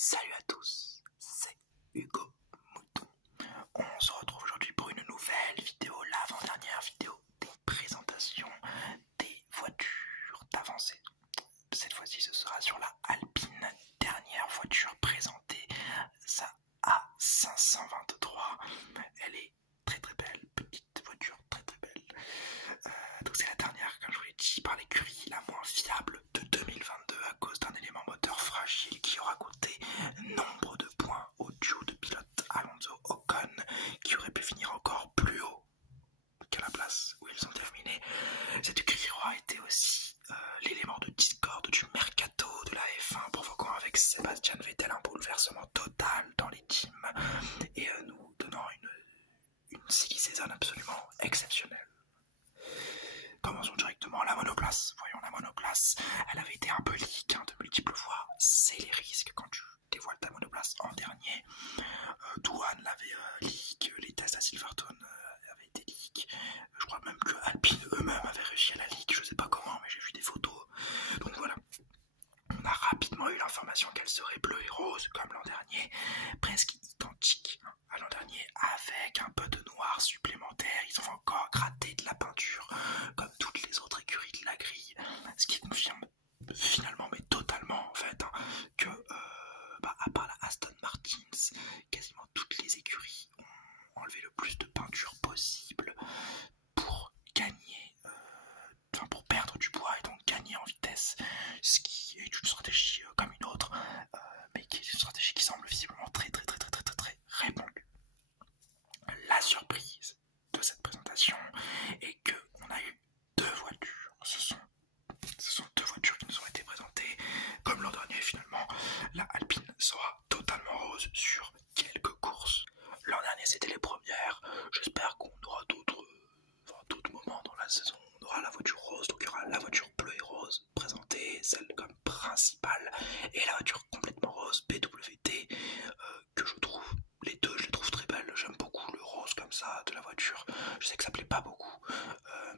Salut à tous, c'est Hugo Mouton. On se retrouve aujourd'hui pour une nouvelle vidéo, l'avant-dernière vidéo des présentations des voitures d'avancée. Cette fois-ci, ce sera sur la Alpine, dernière voiture présentée, sa A523. Elle est très très belle, petite voiture très très belle. Donc c'est la dernière, comme je vous l'ai dit, par l'écurie la moins fiable de 2022 à cause d'un élément moteur fragile qui aura coûté nombre de points au duo de pilotes Alonso Ocon, qui aurait pu finir encore plus haut qu'à la place où ils ont terminé. Cette écurie aura été aussi l'élément de discorde du mercato de la F1, provoquant avec Sébastien Vettel un bouleversement total dans les teams et nous donnant une silly season absolument exceptionnelle. Commençons directement la monoplace. Voyons la monoplace. Elle avait été un peu leak de multiples fois. C'est les risques quand tu dévoiles ta monoplace en dernier. Douane l'avait leak. Les tests à Silverstone avaient été leak. Je crois même que Alpine eux-mêmes avaient réussi à la leak. Je sais pas comment, mais j'ai vu des photos. Donc voilà. On a rapidement eu l'information qu'elle serait bleue et rose comme l'an dernier, presque identique à l'an dernier, avec un peu de noir supplémentaire. Ils ont encore gratté de la peinture comme toutes les autres écuries de la grille, ce qui confirme finalement, mais totalement en fait, que à part la Aston Martin, quasiment toutes les écuries ont enlevé le plus de peinture possible pour gagner, pour perdre du poids et donc gagner en vitesse, ce qui est une stratégie comme une autre, mais qui est une stratégie qui semble visiblement très répandue. La surprise de cette présentation est que on a eu deux voitures. Ce sont deux voitures qui nous ont été présentées. Comme l'an dernier finalement, la Alpine sera totalement rose sur quelques courses. L'an dernier c'était les premières. J'espère qu'on aura d'autres moments dans la saison. On aura la voiture rose, donc il y aura la voiture bleue et rose présentée, celle comme principale, et la voiture complètement rose BWT, que je trouve, les deux je les trouve très belles. J'aime beaucoup le rose comme ça de la voiture. Je sais que ça plaît pas beaucoup,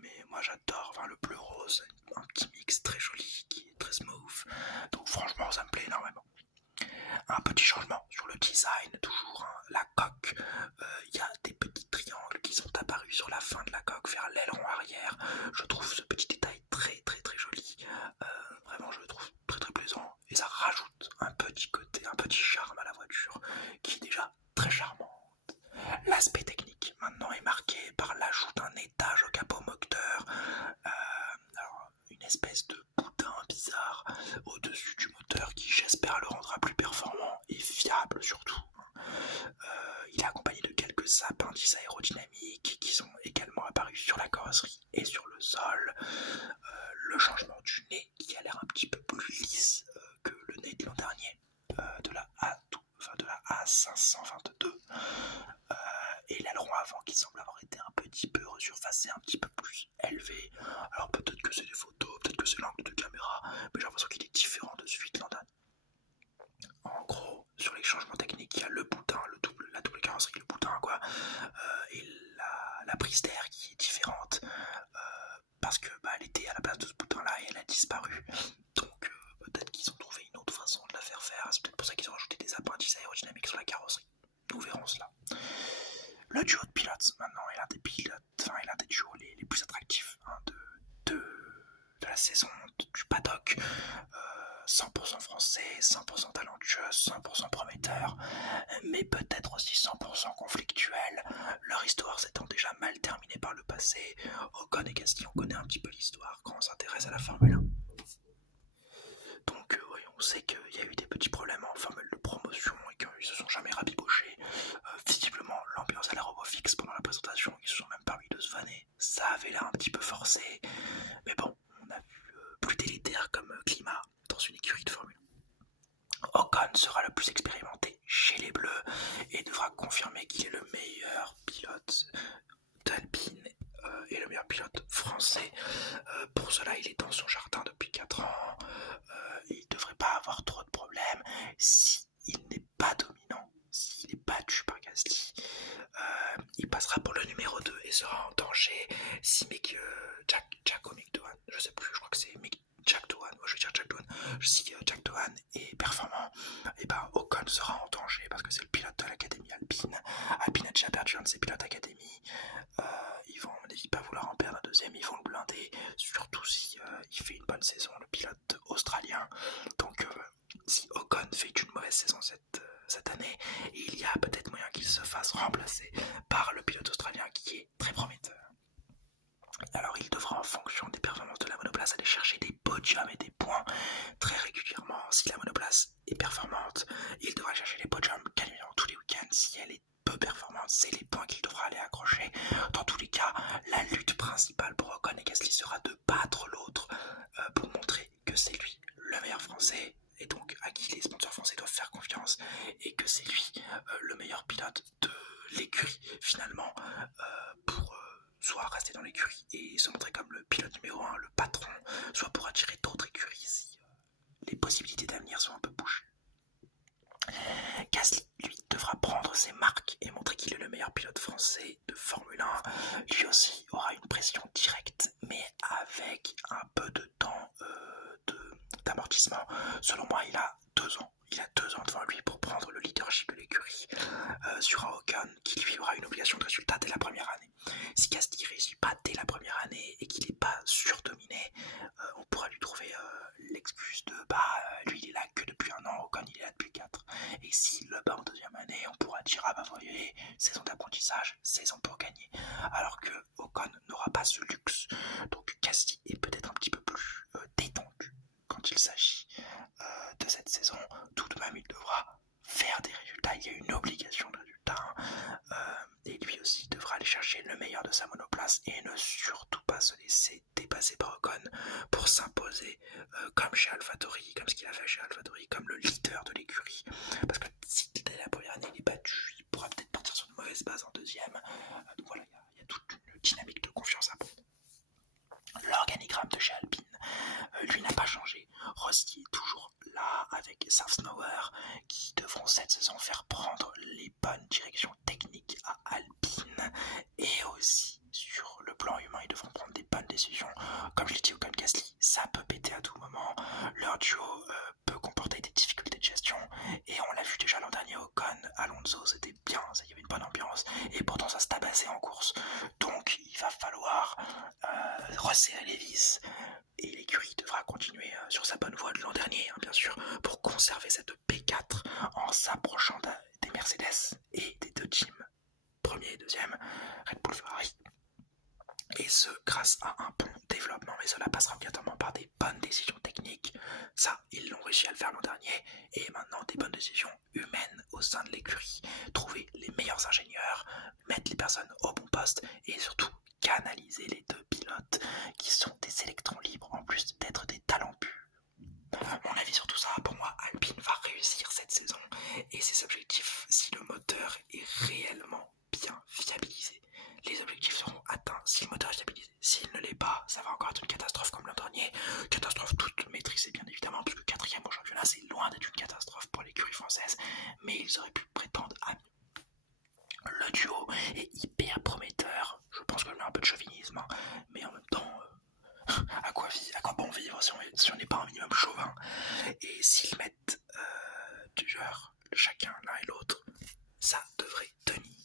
mais moi j'adore, le bleu rose, un petit mix très joli qui est très smooth, donc franchement ça me plaît énormément. Un petit changement sur le design, toujours la coque, il y a des petits triangles qui sont apparus sur la fin de la coque vers l'aileron arrière. Je trouve ce petit détail très joli, vraiment je le trouve très plaisant, et ça rajoute un petit côté, un petit charme à la voiture qui est déjà très charmante. L'aspect technique maintenant est marqué par l'ajout d'un étage au capot moteur, alors une espèce de boudin bizarre au-dessus du moteur qui, j'espère, le rendra plus performant et fiable surtout. Il est accompagné de quelques appendices aérodynamiques qui sont également apparus sur la carrosserie et sur le sol. Le changement du nez qui a l'air un petit peu plus lisse que le nez de l'an dernier, de la A522, et l'aileron avant qui semble avoir été un petit peu resurfacé, un petit peu plus élevé. Alors peut-être que c'est des photos, peut-être que c'est l'angle de caméra, mais j'ai l'impression qu'il est différent de celui de l'an dernier. En gros, sur les changements techniques, il y a le boudin, la double carrosserie, le boudin et la prise d'air qui est différente, parce que elle était à la place de ce boudin là et elle a disparu. Donc peut-être qu'ils ont trouvé une autre façon de la faire faire. C'est peut-être pour ça qu'ils ont rajouté des appendices aérodynamiques sur la carrosserie. Nous verrons cela. Le duo de pilotes maintenant est l'un des l'un des duos les plus attractifs de la saison, du paddock. 100% français, 100% talentueux, 100% prometteur, mais peut-être aussi 100% conflictuel. Leur histoire s'étant déjà mal terminée par le passé. Ocon et Gasly, on connaît un petit peu l'histoire quand on s'intéresse à la Formule 1. Donc oui, on sait qu'il y a eu des petits problèmes en formule de promotion et qu'ils se sont jamais rabibochés. Visiblement, l'ambiance à la RoboFix pendant la présentation, ils se sont même permis de se vanner. Ça avait l'air un petit peu forcé, mais bon, on a vu plus délétère comme climat dans une écurie de Formule 1. Ocon sera le plus expérimenté chez les Bleus et devra confirmer qu'il est le meilleur pilote d'Alpine et le meilleur pilote français. Pour cela, il est dans son jardin depuis 4 ans. Il ne devrait pas avoir trop de problèmes s'il n'est pas dominant, s'il est battu par Gasly. Il passera pour le numéro 2 et sera en danger si Jack ou Mick Doohan, je sais plus, je crois que c'est Jack Doohan, moi je vais dire Jack Doohan, si Jack Doohan est performant, et Ocon sera en danger parce que c'est le pilote de l'académie Alpine. Alpine a déjà perdu un de ses pilotes académie. Ils vont, à mon avis, pas vouloir en perdre un deuxième. Ils vont le blinder, surtout si il fait une bonne saison, le pilote australien. Donc, si Ocon fait une mauvaise saison cette année, il y a peut-être moyen qu'il se fasse remplacer par le pilote australien qui est très prometteur. Alors il devra, en fonction des performances de la monoplace, aller chercher des podiums et des points très régulièrement. Si la monoplace est performante, il devra chercher les podiums quasiment tous les week-ends. Si elle est peu performante, c'est les points qu'il devra aller accrocher. Dans tous les cas, la lutte principale pour Ocon et Gasly sera de battre l'autre pour montrer que c'est lui le meilleur français et donc à qui les sponsors français doivent faire confiance et que c'est lui le meilleur pilote de l'écurie finalement pour soit rester dans l'écurie et se montrer comme le pilote numéro 1, le patron, soit pour attirer d'autres écuries si les possibilités d'avenir sont un peu bouchées. Gasly, lui, devra prendre ses marques et montrer qu'il est le meilleur pilote français de Formule 1. Lui aussi aura une pression directe, mais avec un peu de temps d'amortissement. Selon moi, il a 2 ans. Il a 2 ans devant lui pour prendre le leadership de l'écurie sur un Ocon qui lui aura une obligation de résultat dès la première année. Si Gasly ne réussit pas dès la première année et qu'il n'est pas surdominé, on pourra lui trouver l'excuse de lui il est là que depuis 1 an, Ocon il est là depuis 4. Et s'il le bat en deuxième année, on pourra dire vous voyez, saison d'apprentissage, saison pour gagner. Alors que Ocon n'aura pas ce luxe. Donc Gasly est peut-être un petit peu plus détendu quand il s'agit de cette saison. Tout de même, il devra faire des résultats. Il y a une obligation de résultats. Et lui aussi devra aller chercher le meilleur de sa monoplace et ne surtout pas se laisser dépasser par Ocon pour s'imposer comme chez AlphaTauri, comme ce qu'il a fait chez AlphaTauri, comme le leader de l'écurie. Parce que si dès la première année il est battu, il pourra peut-être partir sur une mauvaise base en deuxième. Donc voilà, il y a toute une dynamique de confiance à prendre. L'organigramme de chez Alpine, lui n'a pas changé. Rossi est toujours là avec Safnauer qui devront cette saison faire prendre les bonnes directions techniques à Alpine et aussi sur le plan humain ils devront prendre des bonnes décisions. Comme je l'ai dit, Ocon Gasly, ça peut péter à tout moment. Leur duo peut comporter des difficultés de gestion et on l'a vu déjà l'an dernier. Ocon, Alonso, c'était bien, il y avait une bonne ambiance et pourtant ça se tabassait en course. Donc il va falloir resserrer les vis et l'écurie devra continuer sur sa bonne voie de l'an dernier, bien sûr, pour conserver cette P4 en s'approchant des Mercedes et des 2 teams, premier et deuxième, Red Bull Ferrari. Et ce, grâce à un bon développement, mais cela passera obligatoirement par des bonnes décisions techniques. Ça, ils l'ont réussi à le faire l'an dernier. Et maintenant, des bonnes décisions humaines au sein de l'écurie. Trouver les meilleurs ingénieurs, mettre les personnes au bon poste et surtout canaliser les 2 pilotes qui sont des électrons libres en plus d'être des talents purs. Mon avis sur tout ça, pour moi, Alpine va réussir cette saison et ses objectifs, si le moteur est réellement bien fiabilisé, les objectifs seront atteints si le moteur est stabilisé. S'il ne l'est pas, ça va encore être une catastrophe comme l'an dernier. Catastrophe toute maîtrisée bien évidemment, puisque 4ème au championnat, c'est loin d'être une catastrophe pour l'écurie française, mais ils auraient pu prétendre à mieux. Le duo est hyper prometteur. Je pense que je mets un peu de chauvinisme, hein, mais en même temps, à quoi bon vivre si on n'est pas un minimum chauvin. Et s'ils mettent du genre chacun l'un et l'autre, ça devrait tenir.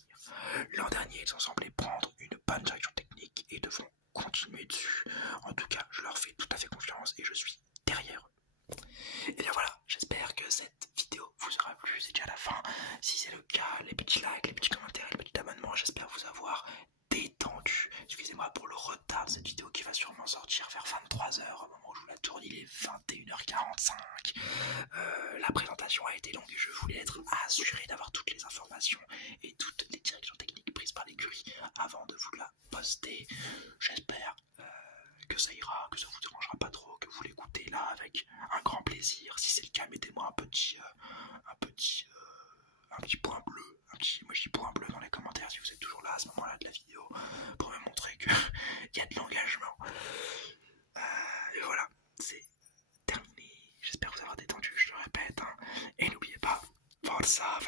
L'an dernier, ils ont semblé prendre une bonne direction technique et devront continuer dessus. En tout cas, je leur fais tout à fait confiance et je suis derrière eux. Et bien voilà, j'espère que cette vidéo vous aura plu. C'est déjà la fin. Si c'est le cas, les petits likes, les petits commentaires, les petits abonnements, j'espère vous avoir détendu. Excusez-moi pour le retard de cette vidéo qui va sûrement sortir vers 23h au moment où je vous la tourne. Il est 21h45. La présentation a été longue et je voulais être assuré d'avoir toutes les informations et toutes les directions techniques prises par l'écurie avant de vous la poster. J'espère que ça ira, que ça vous dérangera pas trop, que vous l'écoutez là avec un grand plaisir. Si c'est le cas, mettez-moi un petit point bleu, moi je dis point bleu dans les commentaires si vous êtes toujours là à ce moment-là de la vidéo pour me montrer qu'il y a de l'engagement. Et voilà, c'est terminé. J'espère vous avoir détendu, je le répète. Hein. Et n'oubliez pas, Forza